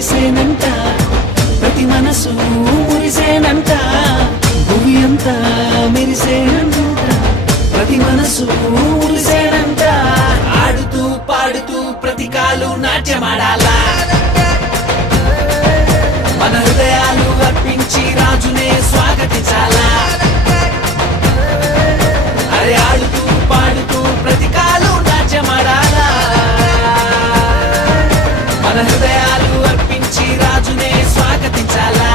విరిసేనంట, ప్రతి మనసు మురిసేనంట, భూమి అంతా మెరిసేనంట, ప్రతి మనసు మురిసేనంట. ఆడుతూ పాడుతూ ప్రతి కాలు నాట్యమాడాలా, మన హృదయాలు అర్పించి రాజునే స్వాగతించాలా. అరే ఆడుతూ పాడుతూ ప్రతి కాలు నాట్యమాడాలా, మన హృదయాలు అర్పించి రాజునే స్వాగతించాలా.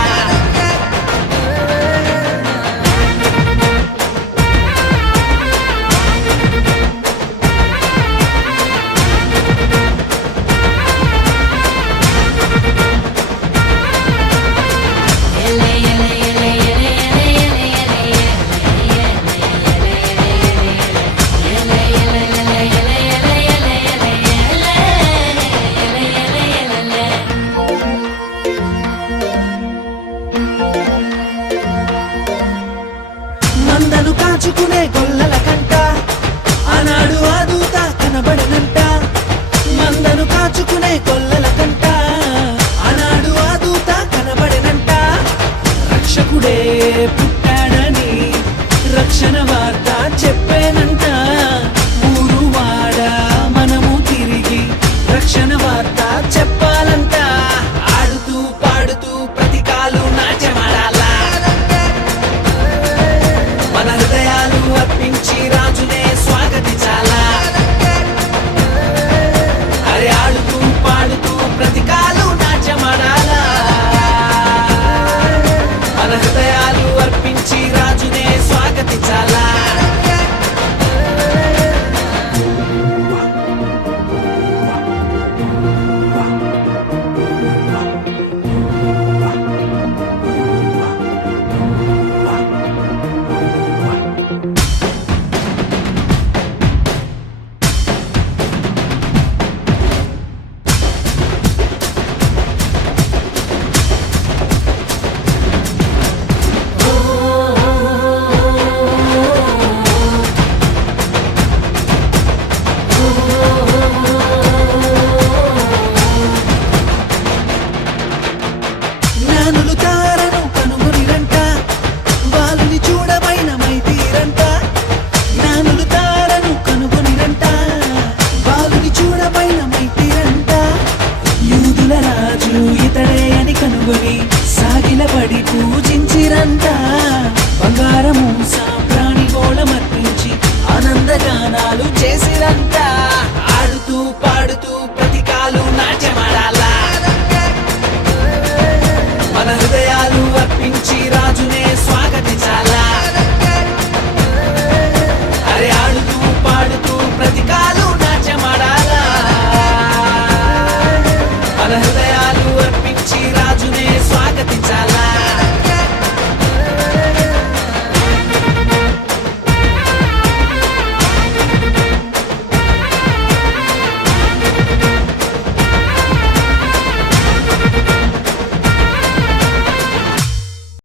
మందను కాచుకునే గొల్లల కంట ఆనాడు ఆ దూత కనబడనంట, మందను కాచుకునే గొల్లల కంట ఆనాడు ఆ దూత కనబడనంట. రక్షకుడే పుట్టాడని రక్షణ వార్త చెప్పేనంట, ఊరు వాడ మనము తిరిగి రక్షణ వార్త చెప్పాలంట. ఆడుతూ పాడుతూ ప్రతి కాలు నాట్యమాడాలా, మన హృదయాలు అర్పించి రాజునే స్వాగతించాలా. అరే ఆడుతూ పాడుతూ ప్రతి కాలు నాట్యమాడాలా, మన హృదయాలు అర్పించి రాజునే స్వాగతించాలా. జ్ఞానులు తారను కనుగొనిరంట, బాలుని చూడమైన మైతీరంట. జ్ఞానులు తారను కనుగొనిరంట, బాలుని చూడమైన మైతీరంట. యూదుల రాజు ఇతడే అని కనుగొని సాగిలపడి పూజించిరంట. బంగారము సాంబ్రాణి గోళమర్పించి ఆనందగానాలు చేసిరంట. ఆడుతూ పాడుతూ ప్రతి కాలు నాట్యమాడాలా, మన హృదయాలు అర్పించి రాజునే స్వాగతించాలా. అరే ఆడుతూ పాడుతూ ప్రతి కాలు నాట్యమాడాలా, మన హృదయాలు అర్పించి రాజునే స్వాగతించాలా.